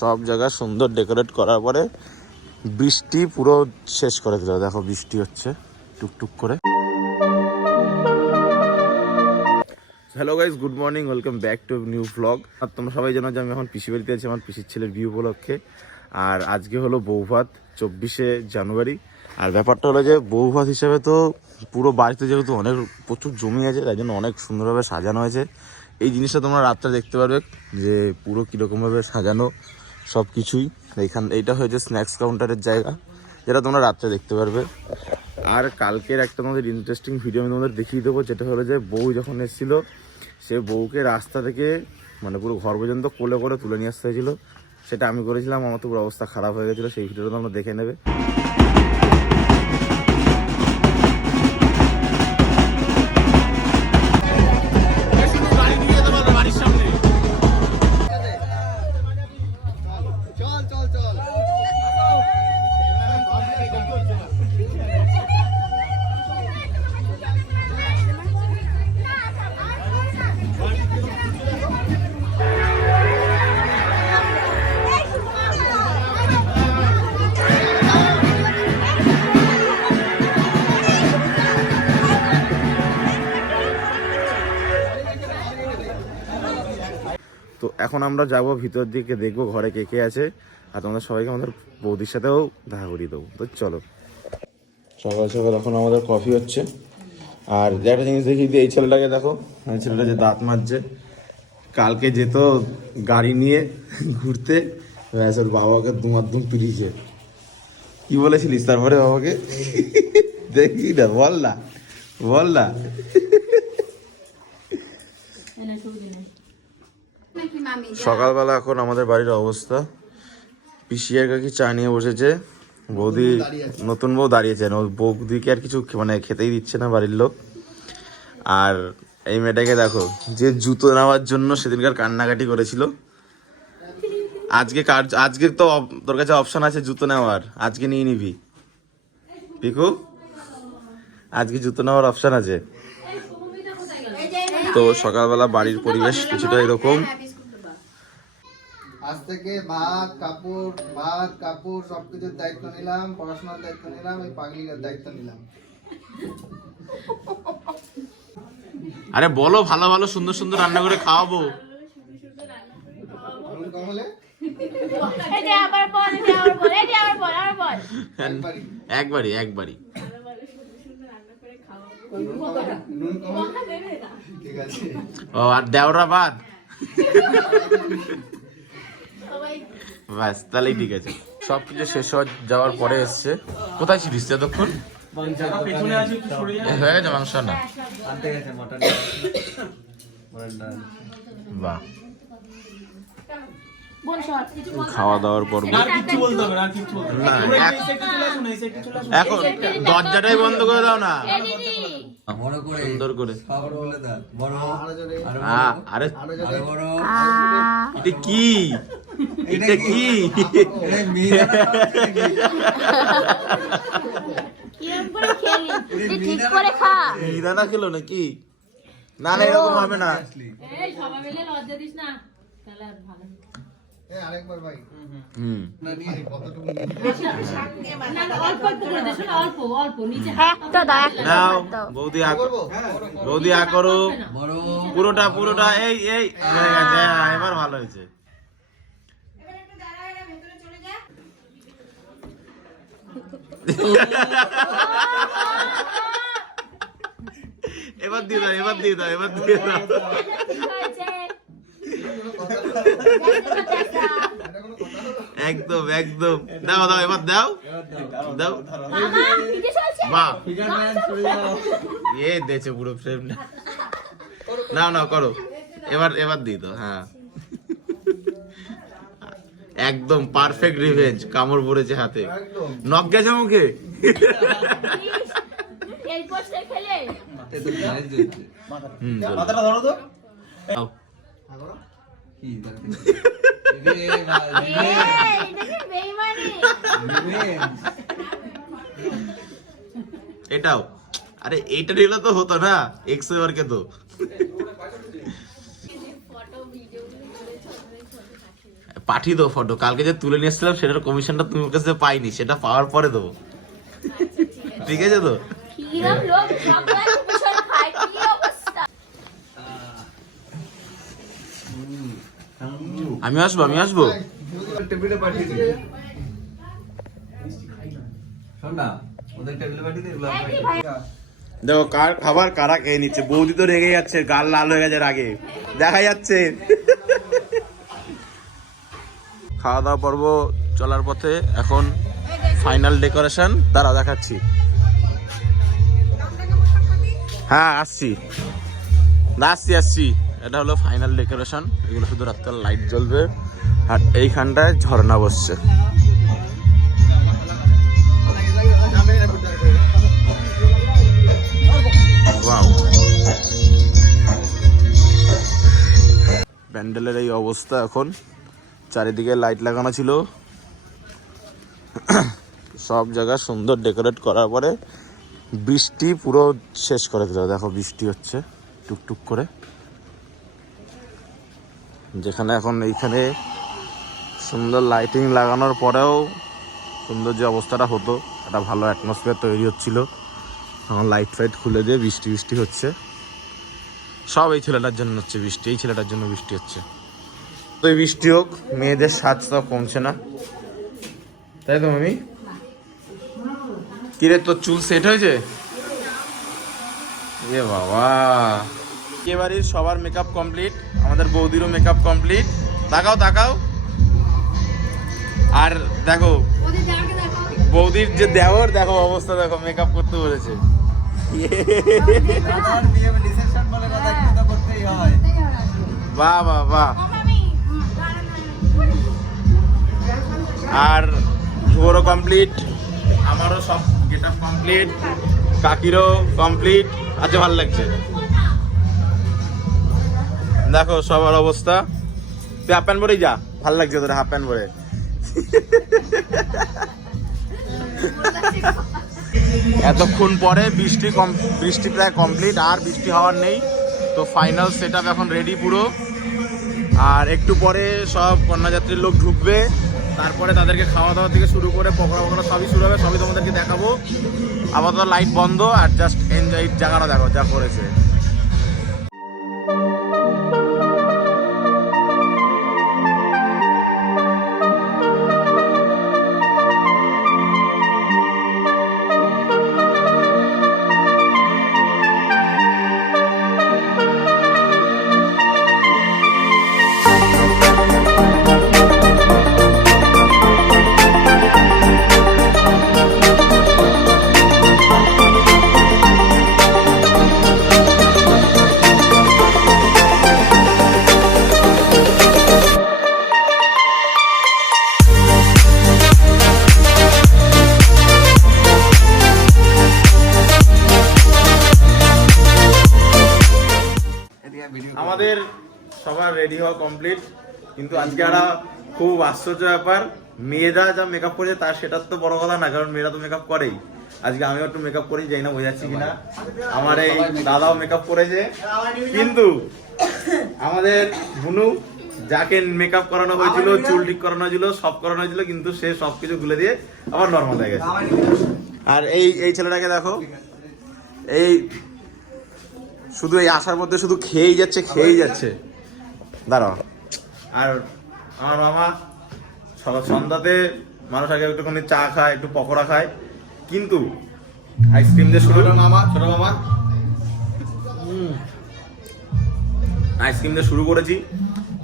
সব জায়গা সুন্দর ডেকোরেট করার পরে বৃষ্টি পুরো শেষ করে দিল। দেখো বৃষ্টি হচ্ছে টুকটুক করে। Hello guys, good morning, welcome back to new blog. আর তোমরা সবাই জানো যে আমি এখন পিসি বাড়িতে আছি আমার পিসির ছেলের বিয়ে উপলক্ষে। আর আজকে হলো বৌভাত, 24শে জানুয়ারি। আর ব্যাপারটা হলো যে বৌভাত হিসেবে তো পুরো বাড়িতে যেহেতু প্রচুর জমি আছে, তাই জন্য অনেক সুন্দরভাবে সাজানো হয়েছে। এই জিনিসটা তোমরা রাতটা দেখতে পারবে যে পুরো কীরকমভাবে সাজানো সব কিছুই। এইটা হয়েছে স্ন্যাক্স কাউন্টারের জায়গা, যেটা তোমরা রাত্রে দেখতে পারবে। আর কালকের একটা তোমাদের ইন্টারেস্টিং ভিডিও আমি তোমাদের দেখিয়ে দেবো, যেটা হলো যে বউ যখন এসেছিলো সে বউকে রাস্তা থেকে মানে পুরো ঘর পর্যন্ত কোলে করে তুলে নিয়ে আসতে হয়েছিলো। সেটা আমি করেছিলাম, আমার তো পুরো অবস্থা খারাপ হয়ে গেছিলো। সেই ভিডিওটা তোমরা দেখে নেবে। তো এখন আমরা যাবো ভিতর দিকে, দেখবো ঘরে কে কে আছে। আর তোমাদের সবাইকে আমাদের বৌদির সাথেও দেখা করিয়ে দেবো। তো চলো। সকাল সকাল এখন আমাদের কফি হচ্ছে। আর একটা জিনিস দেখিয়ে দিই, এই ছেলেটাকে দেখো, এই ছেলেটা যে দাঁত মাজছে। কালকে যেত গাড়ি নিয়ে ঘুরতে, ওর বাবাকে দুম পিড়িয়েছে। কি বলেছিলিস তারপরে বাবাকে? দেখি না, বল না। সকালবেলা এখন আমাদের বাড়ির অবস্থা, পিসিয়ার কাকি চা নিয়ে বসেছে, বৌদি নতুন বউ দাঁড়িয়েছেন, ওই বৌদিকে আর কিছু মানে খেতেই দিচ্ছে না বাড়ির লোক। আর এই মেয়েটাকে দেখো, যে জুতো নেওয়ার জন্য সেদিনকার কান্নাকাটি করেছিল, আজকে তো তোর কাছে অপশন আছে জুতো নেওয়ার, আজকে নিয়ে নিবি পিকু, আজকে জুতো নেওয়ার অপশন আছে। তো সকালবেলা বাড়ির পরিবেশ কিছুটা এরকম। আজ থেকে ভাত কাপড় সবকিছুর দায়িত্ব নিলাম, পড়াশোনার দায়িত্ব নিলাম, এই পাগলির দায়িত্ব নিলাম। আরে বলো, ভালো ভালো সুন্দর সুন্দর রান্না করে খাওয়াবো। একবারই ও, আর দেওরা বাদ, ব্যাস তাহলেই ঠিক আছে। সবকিছু শেষ যাওয়ার পরে এসছে। কোথায় ছিলিস এতক্ষণ? হয়ে গেছে মাংস না? বাহ, খাওয়া দাওয়ার পর এখন দরজাটাই বন্ধ করে দাও না, সুন্দর করে। আরে এটা কি? মিরানা খেলো নাকি? না এরকম হবে না। বৌদি আ করো পুরোটা। এই এবার ভালো হয়েছে। এবার দিয়ে দাও। একদম দাও এবার দাও। বাহ, দেছে পুরো ফ্রেম। নাও করো, এবার দিয়ে দাও। হ্যাঁ, একদম পারফেক্ট রিভেঞ্জ। কামড় পড়েছে হাতে, নখ গেছে মুখে। এটাও, আরে এইটা নিলে তো হতো না, এক্স ওভারকে তো পাঠিয়ে দেবো ফটো। কালকে যে তুলে নিয়ে এসেছিলাম সেটার কমিশনটা তুমি ওর কাছে পাইনি, সেটা পাওয়ার পরে দেবো। ঠিক আছে তো? আমি আসবো, আমি আসবো। টেবিলে পাঠিয়ে দিই। শোন না, ওদের টেবিলে পাঠিয়ে দিই। দেখো কার খাবার কারা খেয়ে নিচ্ছে। বৌদি তো রেগে যাচ্ছে, গাল লাল হয়ে গেছে রাগে, দেখা যাচ্ছে। খাওয়া দাওয়া পর্ব চলার পথে এখন ফাইনাল ডেকোরেশন, তারা দেখাচ্ছি। হ্যাঁ আসছি, আসছি। এটা হলো ফাইনাল ডেকোরেশন। এগুলো শুধু রাত্রে লাইট জ্বলবে আর এইখানটায় ঝর্ণা বসছে। প্যান্ডেলের এই অবস্থা এখন, চারিদিকে লাইট লাগানো ছিল, সব জায়গা সুন্দর ডেকোরেট করার পরে বৃষ্টি পুরো শেষ করে দিল। দেখো বৃষ্টি হচ্ছে টুকটুক করে, যেখানে এখন এইখানে সুন্দর লাইটিং লাগানোর পরেও সুন্দর যে অবস্থাটা হতো, একটা ভালো অ্যাটমসফিয়ার তৈরি হচ্ছিল। এখন লাইট ফাইট খুলে দিয়ে বৃষ্টি হচ্ছে। সব এই ছেলেটার জন্য হচ্ছে বৃষ্টি, এই ছেলেটার জন্য বৃষ্টি হচ্ছে। তো এই বৃষ্টি হোক, মেয়েদের সাজ তো কমছে না, তাই তো মামি? কিরে তোর চুল সেট হয়েছে? এ বাবা, এবারের সবার মেকআপ কমপ্লিট, আমাদের বৌদিরও মেকআপ কমপ্লিট। তাকাও। আর দেখো বৌদির যে দেওর, দেখো অবস্থা, দেখো মেকআপ করতে বলেছে। বাহ। আর ঝোরও কমপ্লিট, আমারও সব গেটআপ কমপ্লিট, কাকিরও কমপ্লিট। আচ্ছা ভালো লাগছে, দেখো সবার অবস্থা। তুই হাফ প্যান্ট পরেই যা, ভালো লাগছে তোর হাফ প্যান্ট পরে। এতক্ষণ পরে বৃষ্টি প্রায় কমপ্লিট, আর বৃষ্টি হওয়ার নেই। তো ফাইনাল সেট আপ এখন রেডি পুরো। আর একটু পরে সব কন্যাযাত্রীর লোক ঢুকবে, তারপরে তাদেরকে খাওয়া দাওয়া থেকে শুরু করে পকোড়া সবই শুরু হবে, সবই তোমাদেরকে দেখাবো। আপাতত লাইট বন্ধ, আর জাস্ট এনজয় জায়গাটা দেখো যা করেছে। আমাদের সবার রেডি হওয়া কমপ্লিট, কিন্তু আজকে একটা খুব আশ্চর্য ব্যাপার, মেয়েরা যা মেকআপ করেছে তার সেটার তো বড় কথা না, কারণ মেয়েরা তো মেকআপ করেই। আজকে আমিও একটু মেকআপ করি, যাই না বোঝাচ্ছি কিনা। আমার এই দাদাও মেকআপ করেছে, কিন্তু আমাদের বুনু, যাকে মেকআপ করানো হয়েছিল, চুল ঠিক করানো হয়েছিল, সব করানো হয়েছিল, কিন্তু সে সবকিছু ভুলে দিয়ে আবার নর্মাল হয়ে গেছে। আর এই ছেলেটাকে দেখো, এই শুধু এই আসার মধ্যে শুধু খেয়েই যাচ্ছে। দাঁড়াও। আর আমার মামা সন্ধ্যাতে মানুষ আগে একটুখানি চা খায়, একটু পকোড়া খায়, কিন্তু আইসক্রিম দিয়ে শুরু। ছোট মামা আইসক্রিম দিয়ে শুরু করেছি।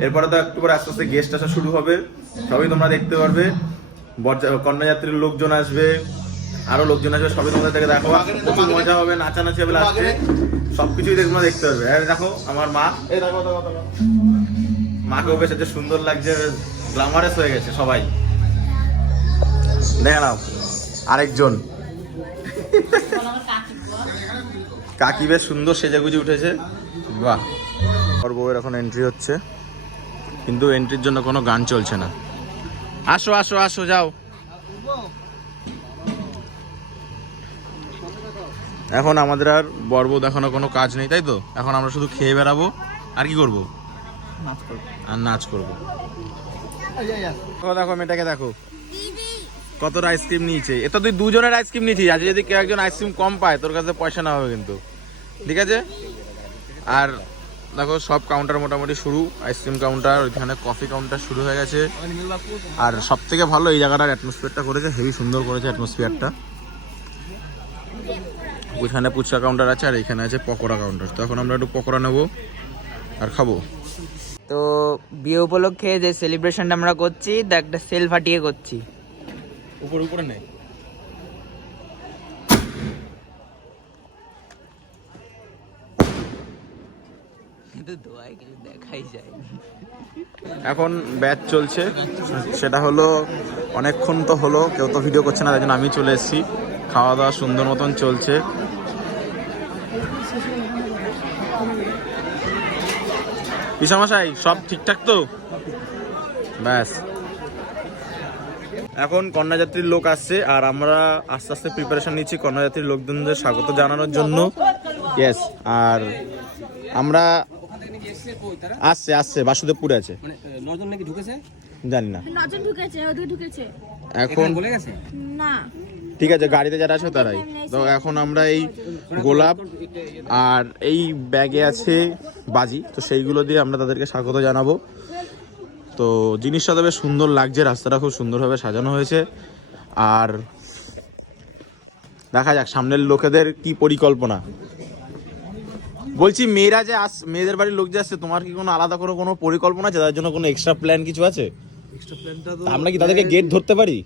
এরপরে তো একটু পরে আস্তে আস্তে গেস্ট আসা শুরু হবে, সবই তোমরা দেখতে পারবে। কন্যাযাত্রীর লোকজন আসবে, আরো লোকজন আসবে, সবই তোমাদের থেকে দেখো। প্রচুর মজা হবে, নাচানাচি হবে লাস্টে, সবকিছুই তোমরা দেখতে পারবে। দেখো আমার মা, এই দেখো মাকেও বেশ সুন্দর লাগছে, গ্ল্যামারাস হয়ে গেছে সবাই। দেখে নাও আরেকজন কাকি বেশ সুন্দর সেজাগুজি উঠেছে, বাহ। ওর বউয়ের এখন এন্ট্রি হচ্ছে, কিন্তু এন্ট্রির জন্য কোনো গান চলছে না। আসো যাও। এখন আমাদের আর বর্বদ এখনো কোনো কাজ নেই, তাই তো? এখন আমরা শুধু খেয়ে বেড়াবো আর কি করবো? আর নাচ করবো। দেখো মেয়েটাকে দেখো কতটা আইসক্রিম নিয়েছে। এ তো তুই দুজনের আইসক্রিম নিয়েছিস, আজ যদি কেউ একজন আইসক্রিম কম পায় তোর কাছে পয়সা না হবে কিন্তু, ঠিক আছে? আর দেখো সব কাউন্টার মোটামুটি শুরু, আইসক্রিম কাউন্টার, ওইখানে কফি কাউন্টার শুরু হয়ে গেছে। আর সব থেকে ভালো এই জায়গাটার অ্যাটমসফিয়ারটা করেছে, হেভি সুন্দর করেছে অ্যাটমসফিয়ারটা। ওইখানে ফুচকা কাউন্টার আছে আর এখানে আছে পকোড়া কাউন্টার। তো এখন আমরা একটু পকোড়া নেবো আর খাবো। তো বিয়ে উপলক্ষে যে সেলিব্রেশনটা আমরা করছি তা একটা সেল ফাটিয়ে করছি। উপরে নেই। দেখাই যায় এখন ব্যাচ চলছে, সেটা হলো অনেকক্ষণ তো হলো, কেউ তো ভিডিও করছে না, তাই জন্য আমি চলে এসেছি। খাওয়া দাওয়া সুন্দর মতন চলছে। পিসামশাই সব ঠিকঠাক তো? ব্যাস এখন কন্যাযাত্রীর লোক আসছে আর আমরা আস্তে আস্তে প্রিপারেশন নিচ্ছি কন্যাযাত্রীর লোকজনদের স্বাগত জানানোর জন্য। ইয়েস, আর আমরা আসছে বাসুদেবপুরে আছে, জানি না এখন না। ঠিক আছে, গাড়িতে যারা আছে তারাই। তো এখন আমরা এই গোলাপ আর এই ব্যাগে আছে বাজি, তো সেইগুলো দিয়ে আমরা তাদেরকে স্বাগত জানাবো। তো জিনিসটা তবে সুন্দর লাগছে, রাস্তাটা খুব সুন্দরভাবে সাজানো হয়েছে। আর দেখা যাক সামনের লোকেদের কি পরিকল্পনা। বলছি মেয়েরা যে মেয়েদের বাড়ির লোক যে আসছে, তোমার কি কোনো আলাদা করে কোনো পরিকল্পনা আছে? তাদের জন্য কোনো এক্সট্রা প্ল্যান কিছু আছে? আমরা কি তাদেরকে গেট ধরতে পারি?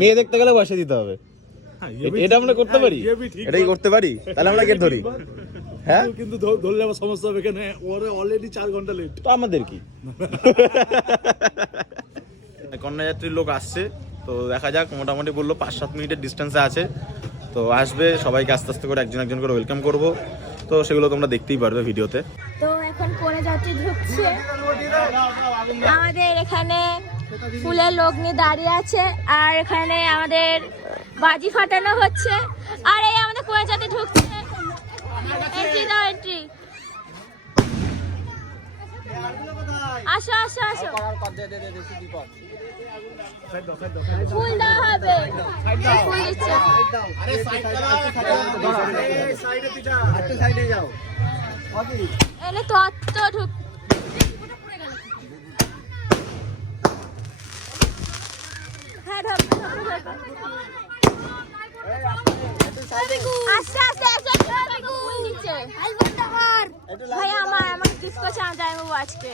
মেয়ে দেখতে গেলে পয়সা দিতে হবে, এটা আমরা করতে পারি? এটাই করতে পারি, তাহলে আমরা গেট ধরি। হ্যাঁ, কিন্তু ধরলে আবার সমস্যা হবে, এখানে ওরে অলরেডি 4 ঘন্টা লেট। তো আমাদের কি? কন্যাযাত্রীর লোক আসছে, তো দেখা যাক। মোটামুটি বললো 5-7 মিনিটের ডিস্টেন্সে আছে, তো আসবে। সবাইকে আস্তে আস্তে করে একজন একজন করে ওয়েলকাম করব, তো সেগুলো তোমরা দেখতেই পারবে ভিডিওতে। তো এখন কন্যাযাত্রী ঢুকছে, আমাদের এখানে ফুলের লোক নিয়ে দাঁড়িয়ে আছে, আর এখানে আমাদের বাজি ফাটানো হচ্ছে। আর এই আমাদের কন্যাযাত্রী ঢুকছে, এন্ট্রি দাও, এন্ট্রি। আসো আসো আসো, ফুল দেওয়া হবে, ফুল দিচ্ছে। এলে তত্ত্ব ঢুক। হ্যাঁ, আস্তে আস্তে ফুল দিচ্ছে। ভাই আমার গিফট করছে আমার জামাইবাবু আজকে।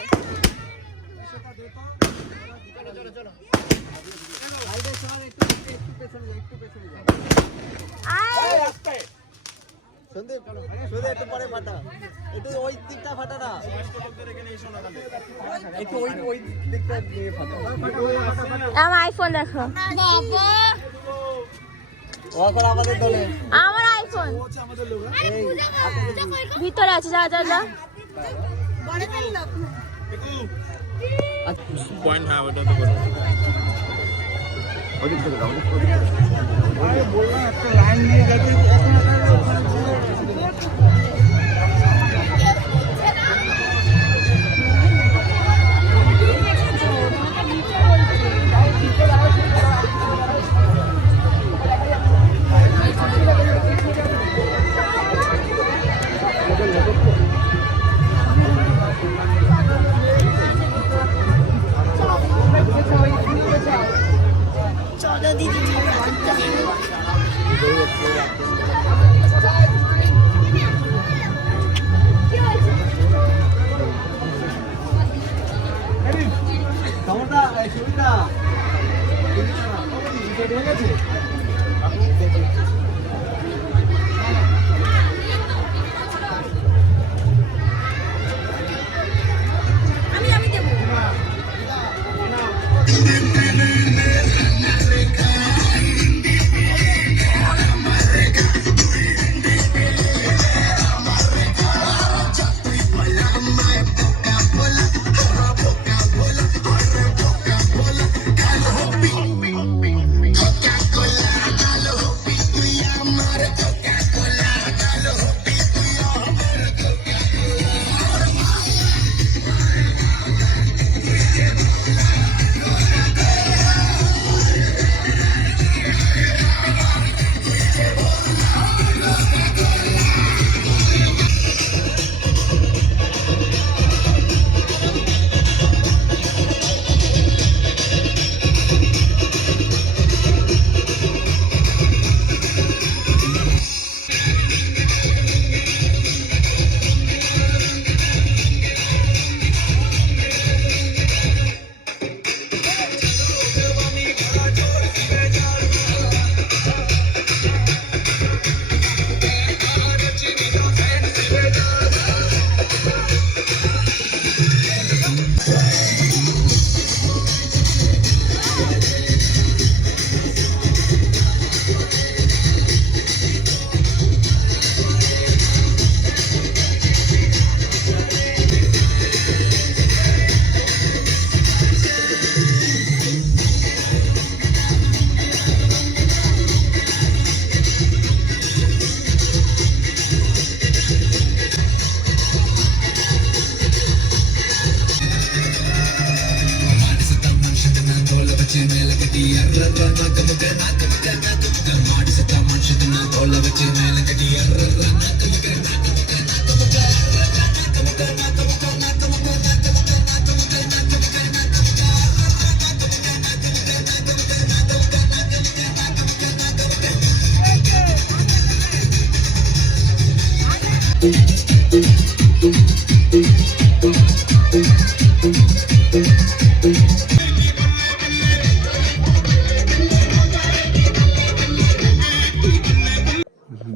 আমার আইফোন দেখো, আমার আইফোন ভিতরে আছে, যা যা যা। পয়েন্ট, হ্যাঁ ওটা তো করো। ওদিক থেকে দাও, আরে বললাম একটা লাইন দিয়ে গেছে।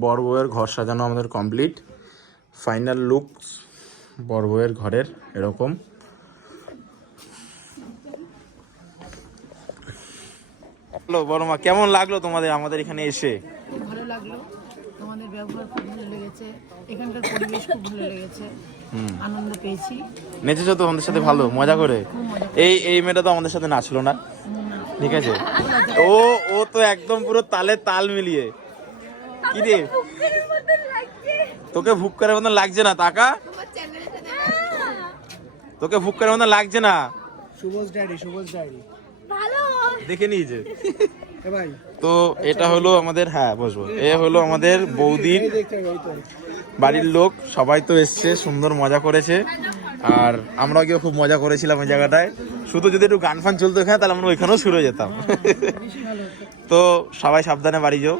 বর বউয়ের ঘর সাজানো আমাদের কমপ্লিট। ফাইনাল লুক বর বউয়ের ঘরের এরকম। হ্যালো বড় মা, কেমন লাগলো তোমাদের আমাদের এখানে এসে? খুব ভালো লাগলো, তোমাদের ব্যবহার খুব ভালো লেগেছে, এখানকার পরিবেশ খুব ভালো লেগেছে, আনন্দ পেয়েছি। নেচেছো তো আমাদের সাথে ভালো মজা করে? এই মেয়েটা তো আমাদের সাথে নাচলো না, ঠিক আছে? ও তো একদম পুরো তালে তাল মিলিয়ে। কি রে, তোকে ভুক করার মতন লাগছে না? টাকা তোকে ভুক করার মতন লাগছে না? শুভজ ডায়েরি দেখে নিয়েছে ভাই। তো এটা হলো আমাদের, হ্যাঁ বসবো, এ হলো আমাদের বৌদির বাড়ির লোক। সবাই তো এসছে, সুন্দর মজা করেছে, আর আমরাও গিয়ে খুব মজা করেছিলাম ওই জায়গাটায়। শুধু যদি একটু গান ফান চলতো এখানে, তাহলে আমরা ওইখানেও শুরু হয়ে যেতাম। তো সবাই সাবধানে বাড়ি যাও।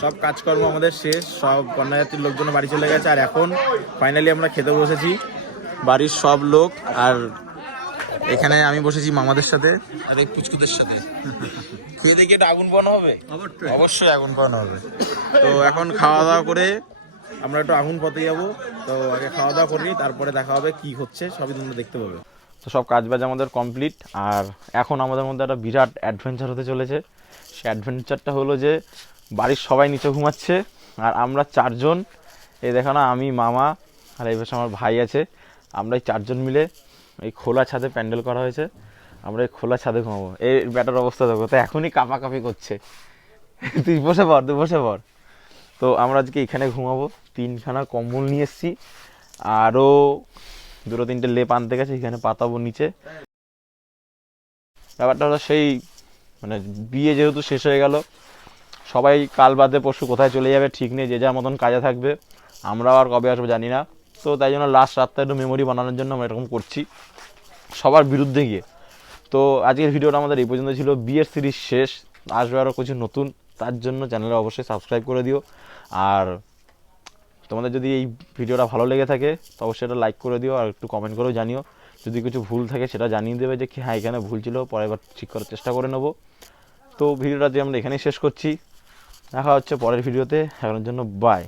সব কাজকর্ম আমাদের শেষ, সব কন্যাযাত্রীর লোকজন বাড়ি চলে গেছে, আর এখন ফাইনালি আমরা খেতে বসেছি বাড়ির সব লোক। আর এখানে আমি বসেছি মামাদের সাথে আর এই পুচকুদের সাথে। খেয়ে দেখি একটা আগুন বানানো হবে, অবশ্যই আগুন বানানো হবে। তো এখন খাওয়া দাওয়া করে আমরা একটু আগুন পথে যাবো। তো আগে খাওয়া দাওয়া করি, তারপরে দেখা হবে কি হচ্ছে, সবই তোমরা দেখতে পাবে। তো সব কাজ বাজ আমাদের কমপ্লিট, আর এখন আমাদের মধ্যে একটা বিরাট অ্যাডভেঞ্চার হতে চলেছে। সে অ্যাডভেঞ্চারটা হলো যে বাড়ির সবাই নিচে ঘুমাচ্ছে, আর আমরা চারজন, এই দেখো না, আমি, মামা আর এই পাশে আমার ভাই আছে, আমরা এই চারজন মিলে এই খোলা ছাদে প্যান্ডেল করা হয়েছে, আমরা এই খোলা ছাদে ঘুমাবো। এই ব্যাটার অবস্থা দেখো তো, এখনই কাঁপাকাঁপি করছে। তুই বসে পড়। তো আমরা আজকে এখানে ঘুমাবো, 3খানা কম্বল নিয়ে এসেছি, আরও 2-3টে লেপ আনতে গেছে, এখানে পাতাবো নিচে। ব্যাপারটা হলো সেই, মানে বিয়ে যেহেতু শেষ হয়ে গেল, সবাই কাল বাদে পরশু কোথায় চলে যাবে ঠিক নেই, যে যার মতন কাজে থাকবে। আমরাও আর কবে আসবো জানি না। তো তাই জন্য লাস্ট রাতটা একটু মেমোরি বানানোর জন্য আমরা এরকম করছি, সবার বিরুদ্ধে গিয়ে। তো আজকের ভিডিওটা আমাদের এই পর্যন্ত ছিল। বিয়ের সিরিজ শেষ, আসবে আরও কিছু নতুন, তার জন্য চ্যানেলে অবশ্যই সাবস্ক্রাইব করে দিও। আর তোমাদের যদি এই ভিডিওটা ভালো লেগে থাকে তো অবশ্যই এটা লাইক করে দিও, আর একটু কমেন্ট করেও জানিও। যদি কিছু ভুল থাকে সেটা জানিয়ে দেবে, যে কি হ্যাঁ এখানে ভুল ছিল, পরের বার ঠিক করার চেষ্টা করে নেবো। তো ভিডিওটা যে আমরা এখানেই শেষ করছি, দেখা হচ্ছে পরের ভিডিওতে। এখনের জন্য বাই।